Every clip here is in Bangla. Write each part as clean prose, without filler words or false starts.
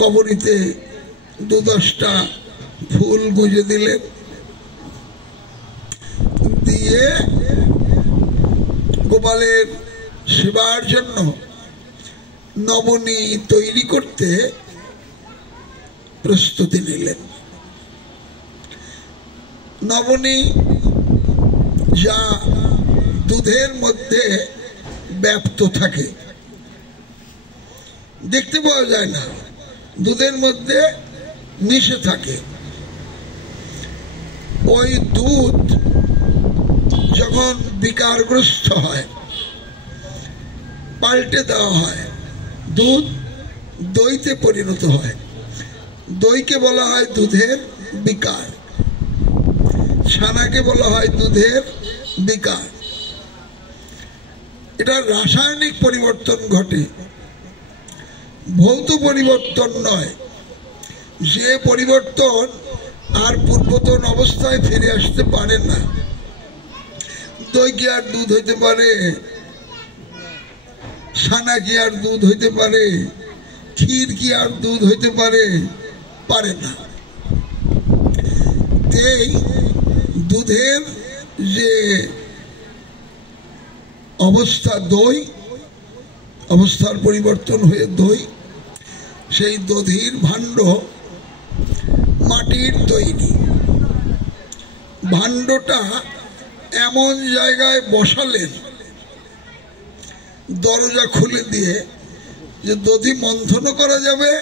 কবরীতে 2-10টা ফুল গুঁজে দিলেন, দিয়ে গোপালের সেবার জন্য নবনী তৈরি করতে প্রস্তুতি নিলেন। নবনী যা দুধের মধ্যে ব্যাপ্ত থাকে, দেখতে পাওয়া যায় না, দুধের মধ্যে মিশে থাকে। ওই দুধ যখন বিকারগ্রস্ত হয় পাল্টে দেওয়া হয়, দুধ দইতে পরিণত হয়। দইকে বলা হয় দুধের বিকার, ছানাকে বলা হয় দুধের বিকার। এটা রাসায়নিক পরিবর্তন ঘটে, ভৌত পরিবর্তন নয়। যে পরিবর্তন আর পূর্বতন অবস্থায় ফিরে আসতে পারে না। দই কি আর দুধ হইতে পারে? ছানা কি আর দুধ হইতে পারে? ক্ষীর কি আর দুধ হইতে পারে? পারে না। এই দুধের যে অবস্থা, দই অবস্থার পরিবর্তন হয়ে দই, সেই দধির ভাণ্ড মাটির তৈরি। ভাণ্ডটা এমন জায়গায় বসালেন, দরজা খুলে দিয়ে, যে দধি মন্থন করা যাবে,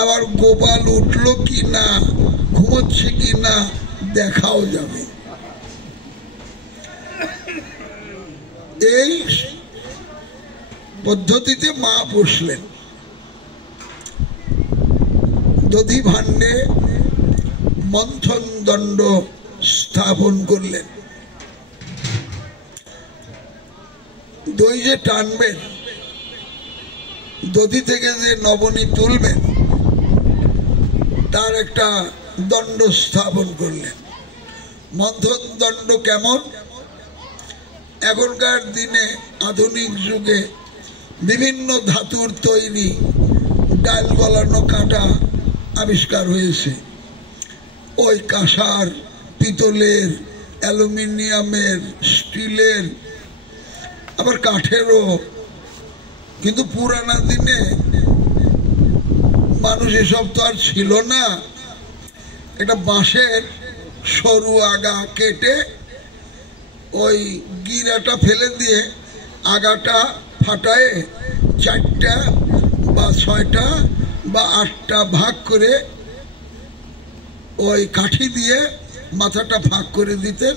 আবার গোপাল উঠলো কি না, ঘুমোচ্ছে কি না দেখাও যাবে। এই পদ্ধতিতে মা বসলেন, দধি ভাণ্ডে মন্থন দণ্ড স্থাপন করলেন। দই যে টানবেন, দধি থেকে যে নবনী তুলবেন, তার একটা দণ্ড স্থাপন করলেন। মন্থন দণ্ড কেমন? এখনকার দিনে আধুনিক যুগে বিভিন্ন ধাতুর তৈরি ডাল গলানো কাঁটা আবিষ্কার হয়েছে। ওই কাঁসার, পিতলের, অ্যালুমিনিয়ামের, স্টিলের, আবার কাঠেরও। কিন্তু পুরানা দিনে মানুষ এসব তো আর ছিল না। একটা বাঁশের সরু আগা কেটে ওই গিরাটা ফেলে দিয়ে আগাটা ফাটায় 4টা বা 6টা বা 8টা ভাগ করে ওই কাঠি দিয়ে মাথাটা ফাঁক করে দিতেন।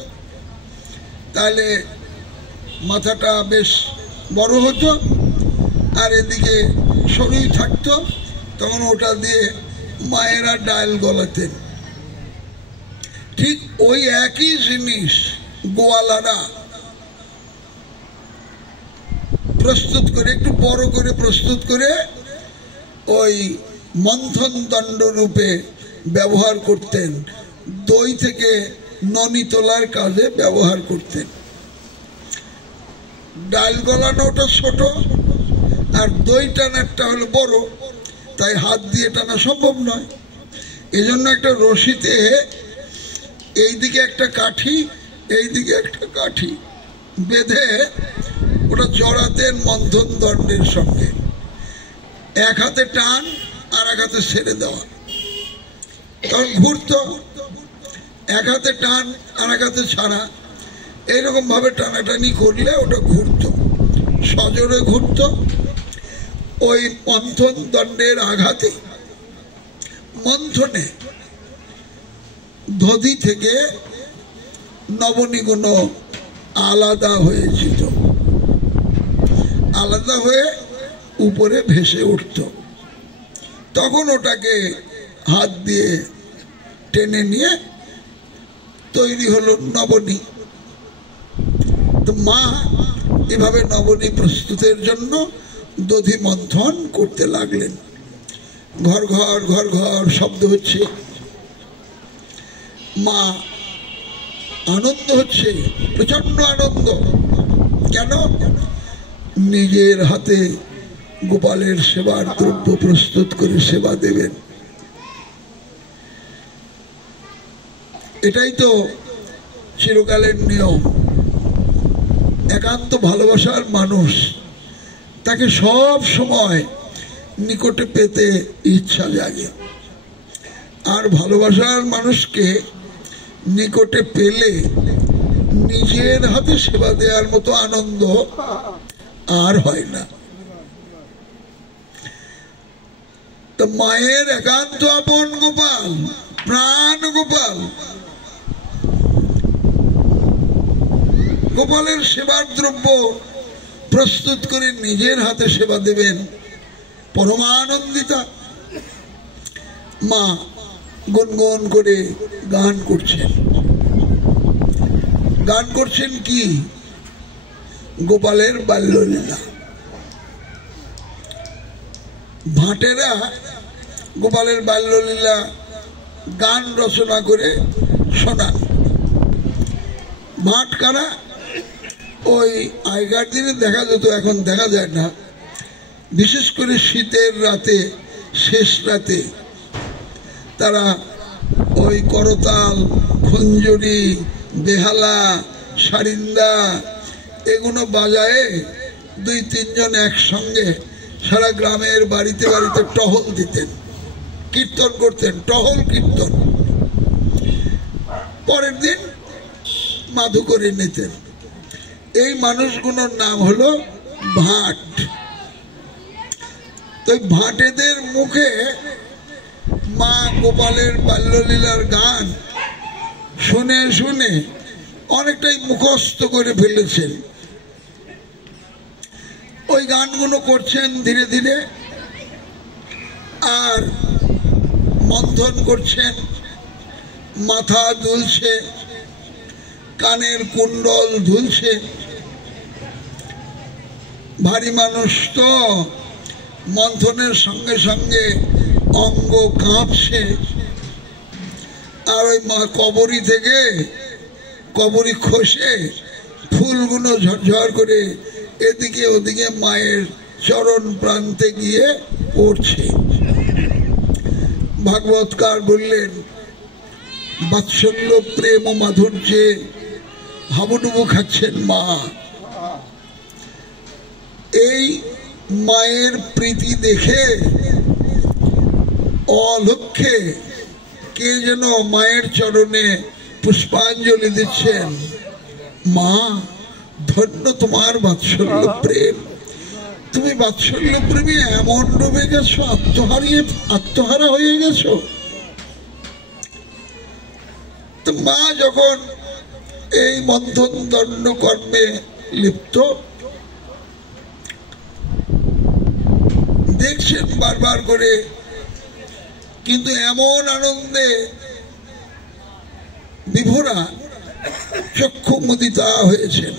তাহলে মাথাটা বেশ বড় হতো, আর এদিকে সরুই থাকতো। তখন ওটা দিয়ে মায়েরা ডাল গলাতেন। ঠিক ওই একই জিনিস গোয়ালারা প্রস্তুত করে, একটু বড় করে প্রস্তুত করে ওই মন্থন দণ্ড রূপে ব্যবহার করতেন। দই থেকে ননি তোলার কাজে ব্যবহার করতেন। ডাল গলানোটা ছোট আর দই টানারটা হলো বড়, তাই হাত দিয়ে টানা সম্ভব নয়। এজন্য একটা রশিতে এইদিকে একটা কাঠি, এইদিকে একটা কাঠি বেঁধে ওটা জড়াতেন মন্থন দণ্ডের সঙ্গে। এক হাতে টান আর এক হাতে ছেড়ে দেওয়া, তখন ঘুরত। এক হাতে টান আর এক হাতে ছাড়া, এইরকম ভাবে টানাটানি করলে ওটা ঘুরত, সজোরে ঘুরত। ওই মন্থন দণ্ডের আঘাতে, মন্থনে দধি থেকে নবনীগুণ আলাদা হয়েছিল, আলাদা হয়ে উপরে ভেসে উঠত। তখন ওটাকে হাত দিয়ে টেনে নিয়ে তৈরি হলো নবনী। তো মা এভাবে নবনী প্রস্তুতের জন্য দধি মন্থন করতে লাগলেন। ঘর ঘর ঘর ঘর শব্দ হচ্ছে, মা আনন্দ হচ্ছে, প্রচন্ড আনন্দ। কেন? নিজের হাতে গোপালের সেবার দ্রব্য প্রস্তুত করে সেবা দেবেন। এটাই তো চিরকালের নিয়ম। একান্ত ভালোবাসার মানুষ, তাকে সব সময় নিকটে পেতে ইচ্ছা জাগে। আর ভালোবাসার মানুষকে নিকটে পেলে নিজের হাতে সেবা দেওয়ার মতো আনন্দ আর হয় না। তো মায়ের একান্ত আপন গোপাল, প্রাণ গোপাল, গোপালের সেবার দ্রব্য প্রস্তুত করে নিজের হাতে সেবা দেবেন, পরমানন্দিতা। মা গুনগুন করে গান করছেন। গান করছেন কি? গোপালের বাল্যলীলা। ভাটেরা গোপালের বাল্যলীলা গান রচনা করে শোনান। ভাট কারা? ওই আগেকার দিনে দেখা যেত, এখন দেখা যায় না। বিশেষ করে শীতের রাতে, শেষ রাতে তারা ওই করতাল, খঞ্জরি, বেহালা, সারিন্দা এগুলো বাজায়ে 2-3 জন একসঙ্গে সারা গ্রামের বাড়িতে বাড়িতে টহল দিতেন, কীর্তন করতেন, টহল কীর্তন। পরের দিন মাধু করে নিতেন। এই মানুষগুলোর নাম হলো ভাট। তো ভাটেদের মুখে মা গোপালের বাল্যলীলার গান শুনে শুনে অনেকটাই মুখস্থ করে ফেলেছেন। ওই গানগুলো করছেন ধীরে ধীরে, আর মন্থন করছেন, মাথা দুলছে, কানের কুণ্ডল দুলছে। ভারী মানুষ তো, মন্থনের সঙ্গে সঙ্গে অঙ্গ কাঁপছে। আর ওই কবরী থেকে কবরী খসে ফুলগুলো ঝরঝর করে এদিকে ওদিকে মায়ের চরণ প্রান্তে গিয়ে পড়ছে। ভাগবতকার বললেন, বাৎসল্য প্রেম ও মাধুর্যে হাবুডুবু খাচ্ছেন মা। এই মায়ের প্রীতি দেখে অলক্ষ্যে কে যেন মায়ের চরণে পুষ্পাঞ্জলি দিচ্ছেন। মা, ধন্য তোমার বাৎসল্য প্রেম। তুমি বাৎসল্য প্রেমে এমন ডুবে গেছো, আত্মহারা হয়ে গেছো। তো মা যখন এই মন্থন দণ্ড কর্মে লিপ্ত, দেখছেন বারবার করে, কিন্তু এমন আনন্দে বিভোরা চক্ষু মুদিতা হয়েছেন।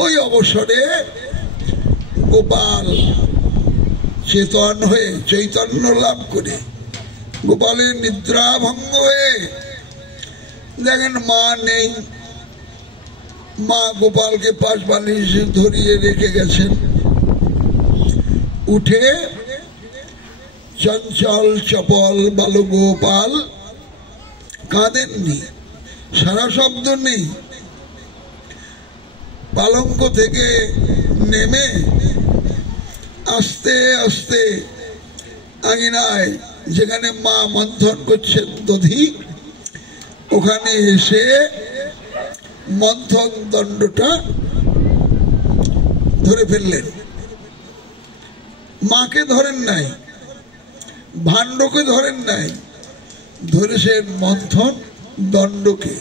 ওই অবসরে গোপাল চেতন হয়ে, চৈতন্য লাভ করে, গোপালের নিদ্রা ভঙ্গ হয়ে দেখেন মা নেই। মা গোপালকে পাশ বালিশে ধরিয়ে রেখে গেছেন। উঠে চঞ্চল চপল বালগোপাল কাঁদেননি, সারা শব্দ নেই। পালঙ্ক থেকে নেমে আস্তে আস্তে আঙিনায়, যেখানে মা মন্থন করছেন দধি, ওখানে এসে মন্থন দণ্ডটা ধরে ফেললেন। মাকে ধরেন নাই, ভাণ্ডকে ধরেন নাই, ধরেছেন মন্থন দণ্ডকে।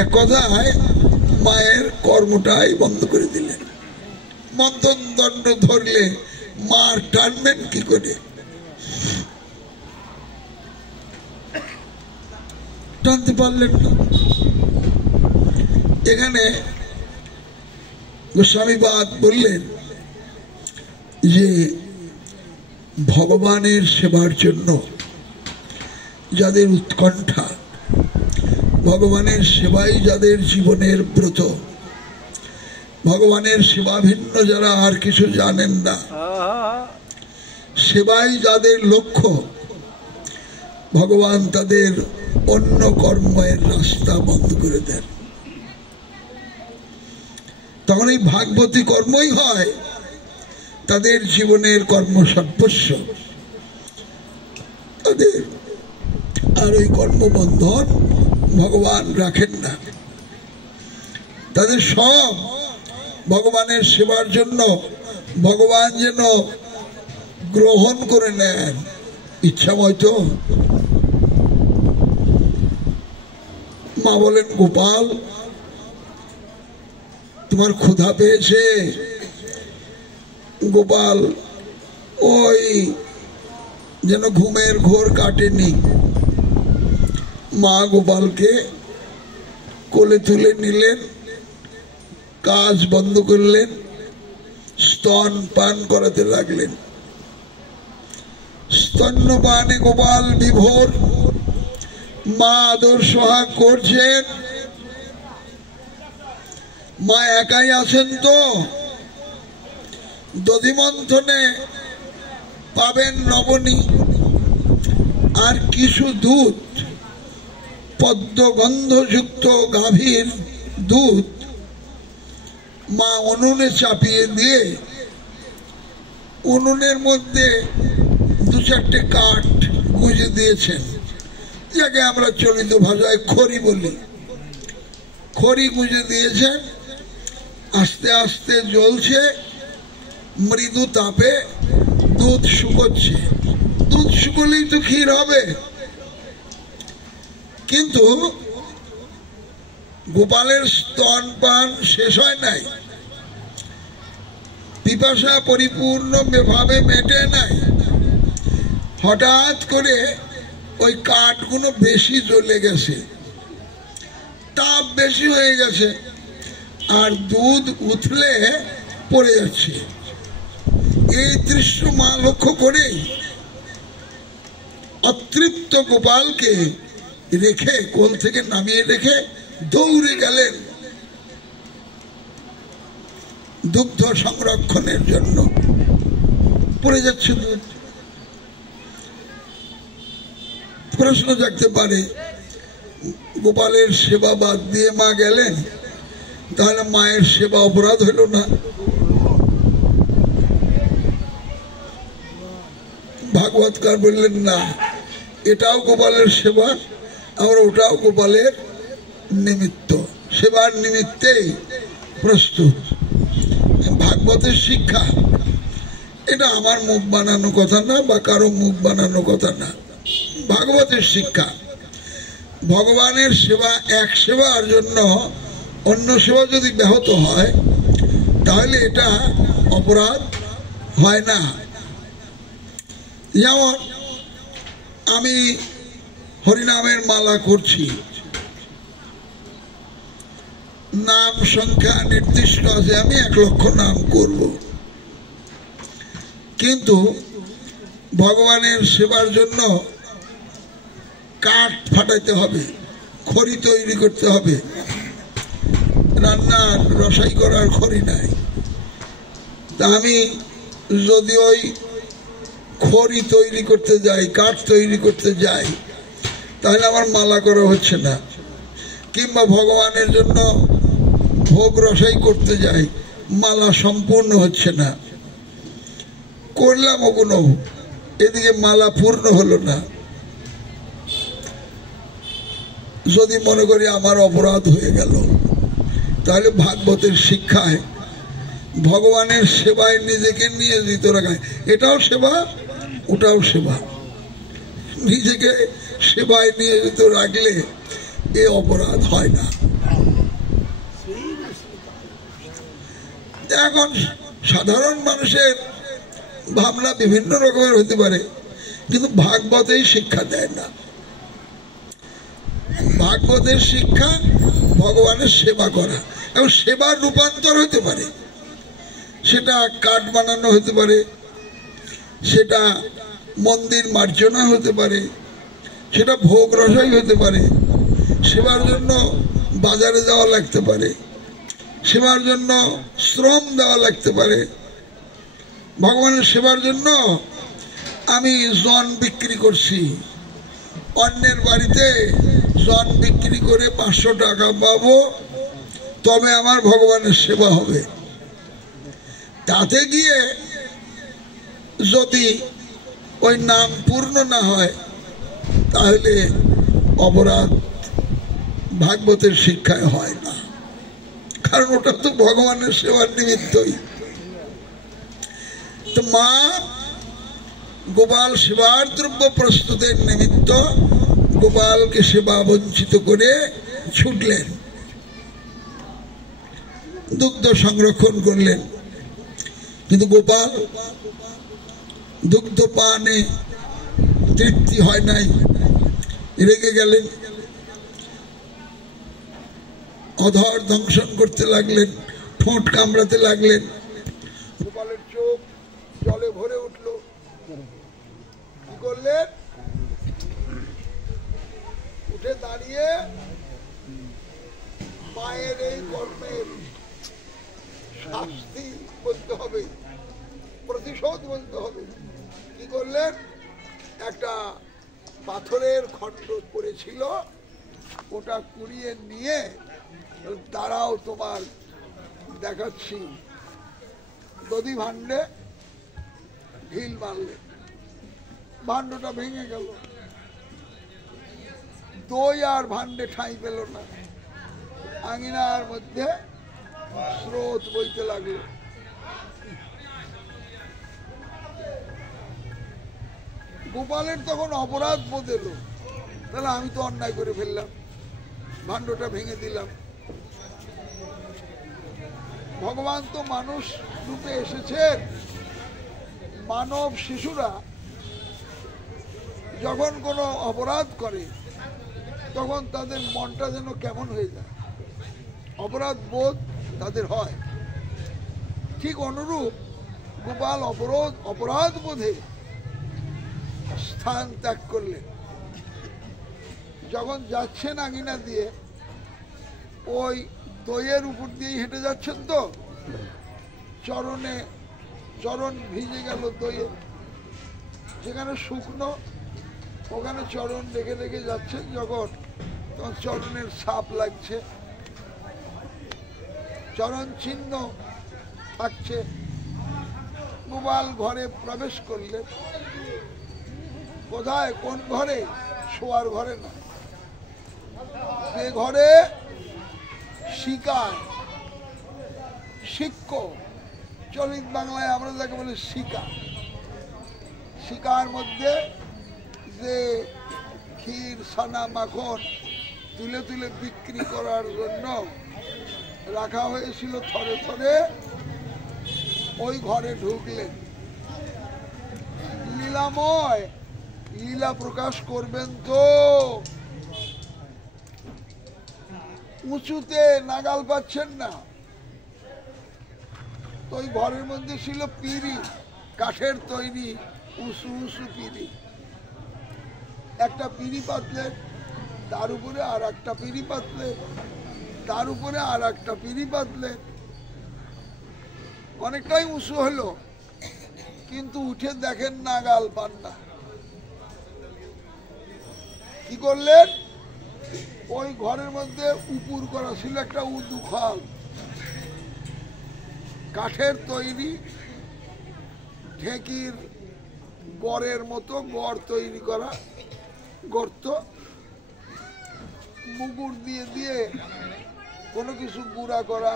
এক কথায় মায়ের কর্মটাই বন্ধ করে দিলেন। মন্থন দণ্ড ধরলে মা টানবেন কি করে? টানতে পারলেন না। এখানে গোস্বামীপাদ বললেন যে ভগবানের সেবার জন্য যাদের উৎকণ্ঠা, ভগবানের সেবাই যাদের জীবনের ব্রত, ভগবানের সেবা ভিন্ন যারা আর কিছু জানেন না, সেবাই যাদের লক্ষ্য, ভগবান তাদের অন্য কর্মের রাস্তা বন্ধ করে দেন। তখন এই ভাগবতী কর্মই হয় তাদের জীবনের কর্মসর্বস্ব। তাদের আর ওই কর্মবন্ধন ভগবান রাখেন না, তাদের সব ভগবানের সেবার জন্য ভগবান যেন গ্রহণ করে নেন ইচ্ছাময়। তো মা বলেন, গোপাল তোমার ক্ষুধা পেয়েছে? গোপাল ওই যেন ঘুমের ঘোর কাটেনি। মা গোপালকে কোলে তুলে নিলেন, কাজ বন্ধ করলেন, স্তন পান করাতে লাগলেন। স্তন্যপানে গোপাল বিভোর, মা আদর সোহাগ করছেন। মা একাই আছেন তো, দধিমন্থনে পাবেন নবনী আর কিছু দুধ, পদ্মগন্ধযুক্ত গাভীর দুধ মা উনুনে চাপিয়ে দিয়ে উনুনের মধ্যে দু চারটে কাঠ গুঁজে দিয়েছেন, যাকে আমরা চলিত ভাষায় খড়ি বলি। খড়ি গুঁজে দিয়েছেন, আস্তে আস্তে জ্বলছে, মৃদু তাপে দুধ শুকোচ্ছে। দুধ শুকোলেই তো ক্ষীর হবে। কিন্তু গোপালের স্তনপান শেষ হয় নাই, পিপাসা পরিপূর্ণ ভাবে মেটে নাই। হঠাৎ করে ওই কাঠগুলো বেশি জ্বলে গেছে, তাপ বেশি হয়ে গেছে, আর দুধ উথলে পড়ে যাচ্ছে। এই দৃশ্য মা লক্ষ্য করে অতৃপ্ত গোপালকে রেখে, কোল থেকে নামিয়ে রেখে দৌড়ে গেলেন দুগ্ধ সংরক্ষণের জন্য। পড়ে যাচ্ছে দুধ। প্রশ্ন জাগতে পারে, গোপালের সেবা বাদ দিয়ে মা গেলেন, তাহলে মায়ের সেবা অপরাধ হইল না? ভাগবতকার বললেন, না, এটাও গোপালের সেবা, আবার ওটাও গোপালের নিমিত্ত, সেবার নিমিত্তেই প্রস্তুত। ভাগবতের শিক্ষা এটা আমার মুখ বানানো কথা না, বা কারো মুখ বানানো কথা না। ভাগবতের শিক্ষা, ভগবানের সেবা, এক সেবার জন্য অন্য সেবা যদি ব্যাহত হয় তাহলে এটা অপরাধ হয় না। যেমন আমি হরিনামের মালা করছি, নাম সংখ্যা নির্দিষ্ট আছে, আমি 1 লক্ষ নাম করব, কিন্তু ভগবানের সেবার জন্য কাঠ ফাটাইতে হবে, খড়ি তৈরি করতে হবে। রান্নার রসাই করার খড়ি নাই, তা আমি যদি ওই খড়ি তৈরি করতে যাই, কাঠ তৈরি করতে যাই, তাহলে আমার মালা করা হচ্ছে না। কিংবা ভগবানের জন্য ভোগ রসাই করতে যাই, মালা সম্পূর্ণ হচ্ছে না। করলাম ওগুলো, এদিকে মালা পূর্ণ হলো না। যদি মনে করি আমার অপরাধ হয়ে গেল, তাহলে ভাগবতের শিক্ষায় ভগবানের সেবায় নিজেকে নিয়োজিত রাখা, এটাও সেবা ওটাও সেবা। নিজেকে সেবায় নিয়োজিত রাখলে এ অপরাধ হয় না। এখন সাধারণ মানুষের ভাবনা বিভিন্ন রকমের হতে পারে, কিন্তু ভাগবতেই শিক্ষা দেয় না। ভাগবতের শিক্ষা ভগবানের সেবা করা, এবং সেবার রূপান্তর হতে পারে। সেটা কাঠ বানানো হতে পারে, সেটা মন্দির মার্জনা হতে পারে, সেটা ভোগ রসাই হতে পারে, সেবার জন্য বাজারে যাওয়া লাগতে পারে। সেবার জন্য শ্রম দেওয়া লাগতে পারে। ভগবানের সেবার জন্য আমি জন বিক্রি করছি, অন্যের বাড়িতে জন বিক্রি করে 500 টাকা পাবো, তবে আমার ভগবানের সেবা হবে। তাতে গিয়ে যদি ওই নাম পূর্ণ না হয় তাহলে অপরাধ ভাগবতের শিক্ষায় হয় না, কারণ ওটা তো ভগবানের সেবার নিমিত্তই। তো মা গোপাল সেবার দ্রব্য প্রস্তুতের নিমিত্ত গোপালকে সেবা বঞ্চিত করে ছুটলেন, দুগ্ধ সংরক্ষণ করলেন। কিন্তু গোপাল দুগ্ধ পানে তৃপ্তি হয় নাই, রেগে গেলেন, অধর দংশন করতে লাগলেন, ঠোঁট কামড়াতে লাগলেন। গোপালের চোখ জলে ভরে উঠল। কি করলেন? উঠে দাঁড়িয়ে মায়ের এই কর্মের শাস্তি বলতে হবে, প্রতিশোধ বলতে হবে। কি করলেন? একটা পাথরের খণ্ড পড়েছিল, ওটা কুড়িয়ে নিয়ে তারাও তোমার দেখাচ্ছি, দধি ভাণ্ডে ঢিল মারলে, ভাণ্ডটা ভেঙে গেল। দই আর ভাণ্ডে ঠাঁই পেল না, আঙিনার মধ্যে স্রোত বইতে লাগলো। গোপালের তখন অপরাধ বোধ এলো, তাহলে আমি তো অন্যায় করে ফেললাম, ভাণ্ডটা ভেঙে দিলাম। ভগবান তো মানুষ রূপে এসেছেন। মানব শিশুরা যখন কোনো অপরাধ করে তখন তাদের মনটা যেন কেমন হয়ে যায়, অপরাধ বোধ তাদের হয়। ঠিক অনুরূপ গোপাল অপরাধ বোধে স্থান ত্যাগ করলেন। যখন যাচ্ছেন আঙিনা দিয়ে, ওই দইয়ের উপর দিয়ে হেঁটে যাচ্ছেন, তো চরণ ভিজে গেল দইয়ে, যেখানে শুকনো ওখানে চরণ রেখে রেখে যাচ্ছেন, যখন তখন চরণের ছাপ লাগছে, চরণ চিহ্ন থাকছে। গোপাল ঘরে প্রবেশ করলেন। কোথায়? কোন ঘরে? শোয়ার ঘরে না, যে ঘরে শিকায়, শিক্ষ, চলিত বাংলায় আমরা যাকে বলি শিকা, শিকার মধ্যে যে ক্ষীর, ছানা, মাখন তুলে তুলে বিক্রি করার জন্য রাখা হয়েছিল থরে থরে, ওই ঘরে ঢুকলেন। লীলাময়, লীলা প্রকাশ করবেন তো, উঁচুতে নাগাল পাচ্ছেন না। তো ওই ঘরের মধ্যে ছিল পিঁড়ি, কাঠের তৈরি উঁচু উঁচু পিঁড়ি। একটা পিঁড়ি পাতলেন, তার উপরে আর একটা পিঁড়ি পাতলেন, তার উপরে আর একটা পিঁড়ি পাতলেন। অনেকটাই উঁচু হলো, কিন্তু উঠে দেখেন নাগাল পান না। কি করলেন? ওই ঘরের মধ্যে উপুর করা ছিল একটা উদু খাল, কাঠের তৈরি, ঢেকির গড়ের মতো গড় তৈরি করা গর্ত, মুগুর দিয়ে দিয়ে কোনো কিছু গুঁড়া করা,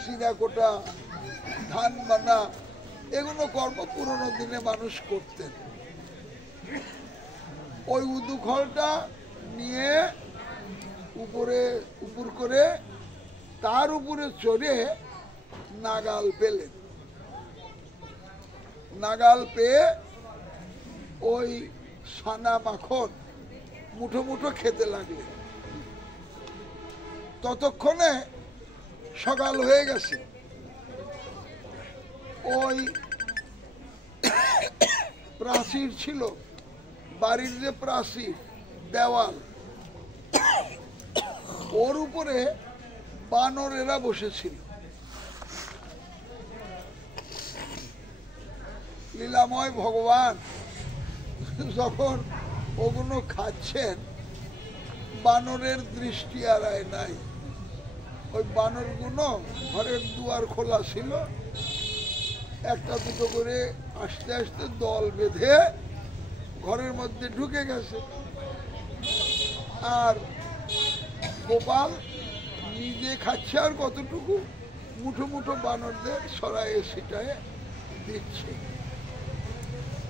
সিরা কোটা, ধান বানা, এগুলো কর্ম পুরোনো দিনে মানুষ করতেন। ওই উদুখলটা নিয়ে উপর করে তার উপরে চড়ে নাগাল পেলেন। নাগাল পেয়ে ওই ছানা মাখন মুঠো মুঠো খেতে লাগলেন। ততক্ষণে সকাল হয়ে গেছে। ওই প্রাচীর ছিল, বাড়ির যে প্রাচীর, দেওয়াল, ওর উপরে বানরেরা বসেছিল। লীলাময় ভগবান যখন ওগুলো খাচ্ছেন, বানরের দৃষ্টি এড়ায় নাই। ওই বানরগুলো ঘরের দুয়ার খোলা ছিল, একটা দুটো করে আস্তে আস্তে দল বেঁধে ঘরের মধ্যে ঢুকে গেছে। আর গোপাল নিজে খাচ্ছে, আর কতটুকু মুঠো মুঠো বানরদের সরায়ে ছিটায়ে দিচ্ছে।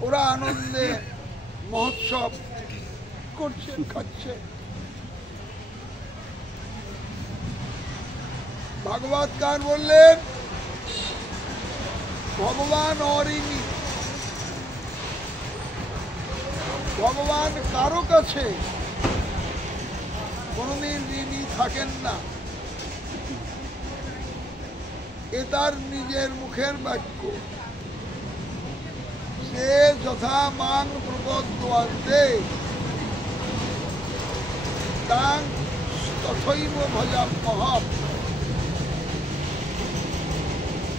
ওরা আনন্দে মহোৎসব করছে, খাচ্ছে। ভাগবতকার বললেন ভগবান অঋণী, ভগবান কারো কাছে কোনদিন ঋণী থাকেন না। এ তার নিজের মুখের বাক্য। সে যথা মাং প্রপদ্যন্তে তাং তথৈব ভজাম্যহম।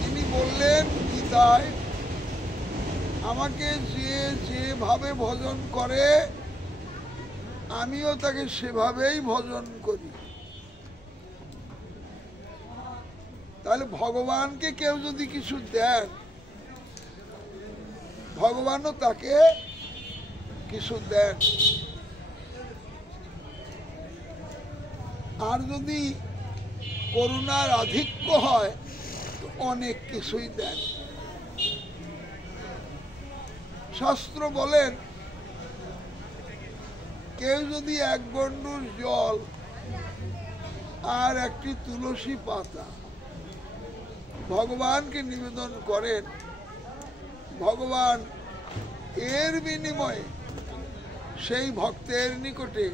তিনি বললেন গীতায়, আমাকে যে যেভাবে ভজন করে আমিও তাকে সেভাবেই ভজন করি। তাহলে ভগবানকে কেউ যদি কিছু দেন, ভগবানও তাকে কিছু দেন। আর যদি করুণার আধিক্য হয় তো অনেক কিছুই দেন। শাস্ত্র বলেন কেউ যদি এক গণ্ডূর জল আর একটি তুলসী পাতা ভগবানকে নিবেদন করেন, ভগবান এর বিনিময়ে সেই ভক্তের নিকটে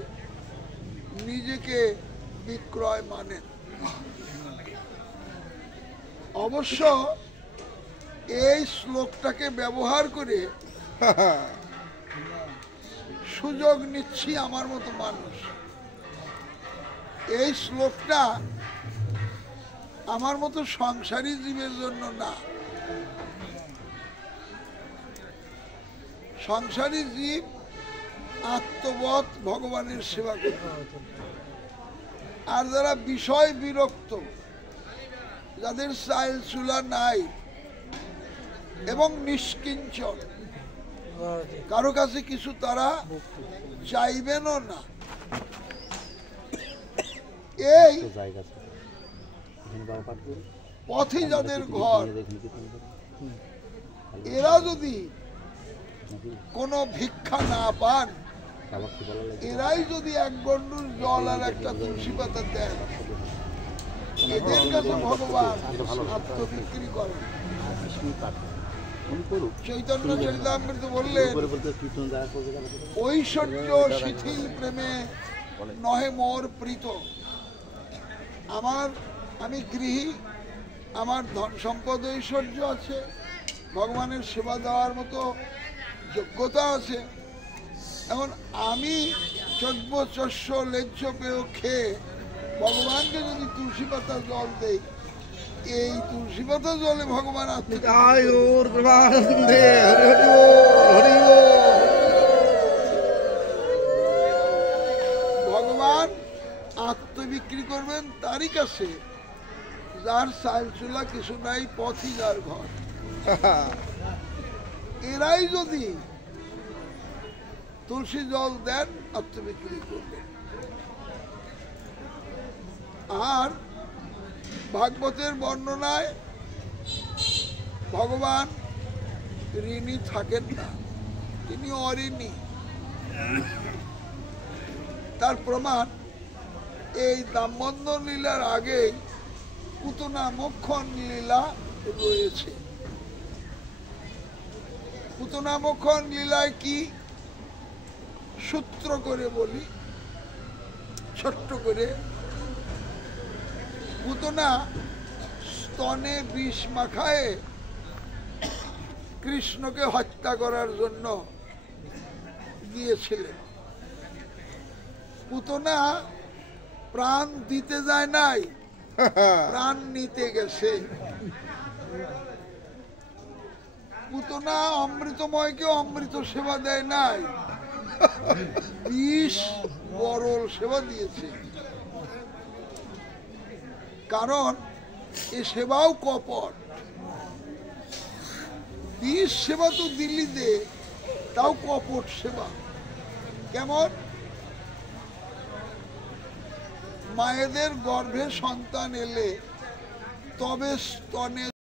নিজেকে বিক্রয় মানেন। অবশ্য এই শ্লোকটাকে ব্যবহার করে সুযোগ নিচ্ছি আমার মতো মানুষ। এই শ্লোকটা আমার মতো সংসারী জীবের জন্য না। সংসারী জীব আত্মবৎ ভগবানের সেবা করতে, আর যারা বিষয় বিরক্ত, যাদের চাল চুলা নাই এবং নিষ্কিঞ্চন, কারো কাছে কিছু তারা চাইবেনও না, এই পথে যাদের ঘর, এরা যদি কোনো ভিক্ষা না পান, এরাই যদি এক গণ্ডূর জল আর একটা তুলসী পাতা দেন, এদের কাছে ভগবান আত্মবিক্রি করেন। চৈতন্য চরিতামৃত বললেন, ঐশ্বর্য শিথিল প্রেমে নহে মোর প্রীত। আমি গৃহী, আমার ধন সম্পদ ঐশ্বর্য আছে, ভগবানের সেবা দেওয়ার মতো যোগ্যতা আছে, এখন আমি চব্য চস্য লেজ্জ পেয় খেয়ে ভগবানকে যদি তুলসী পাতা জল দেই, এই তুলসী পাতা জলে ভগবান ভগবান আত্মবিক্রি করবেন তারই কাছে যার চাল চুলা কিছু নাই, পথই যার ঘর। এরাই যদি তুলসী জল দেন, আত্মবিক্রি করবেন। আর ভাগবতের বর্ণনায় ভগবান ঋণী থাকেন না, তিনি অঋণী। তার প্রমাণ এই দামোদর লীলার আগেই পুতনা মোক্ষণ লীলা রয়েছে। পুতনা মোক্ষণ লীলায় কি সূত্র করে বলি, ছোট্ট করে। পুতনা স্তনে বিষ মাখায় কৃষ্ণকে হত্যা করার জন্য গিয়েছিলেন। পুতনা প্রাণ দিতে যায় নাই, প্রাণ নিতে গেছে। পুতনা অমৃতময়কে অমৃত সেবা দেয় নাই, বিষ গরল সেবা দিয়েছে। কারণ এ সেবাও কপট। বিষ সেবা তো দিল্লি দে, তাও কপট সেবা। কেমন? মায়েদের গর্ভে সন্তান এলে তবে স্তনে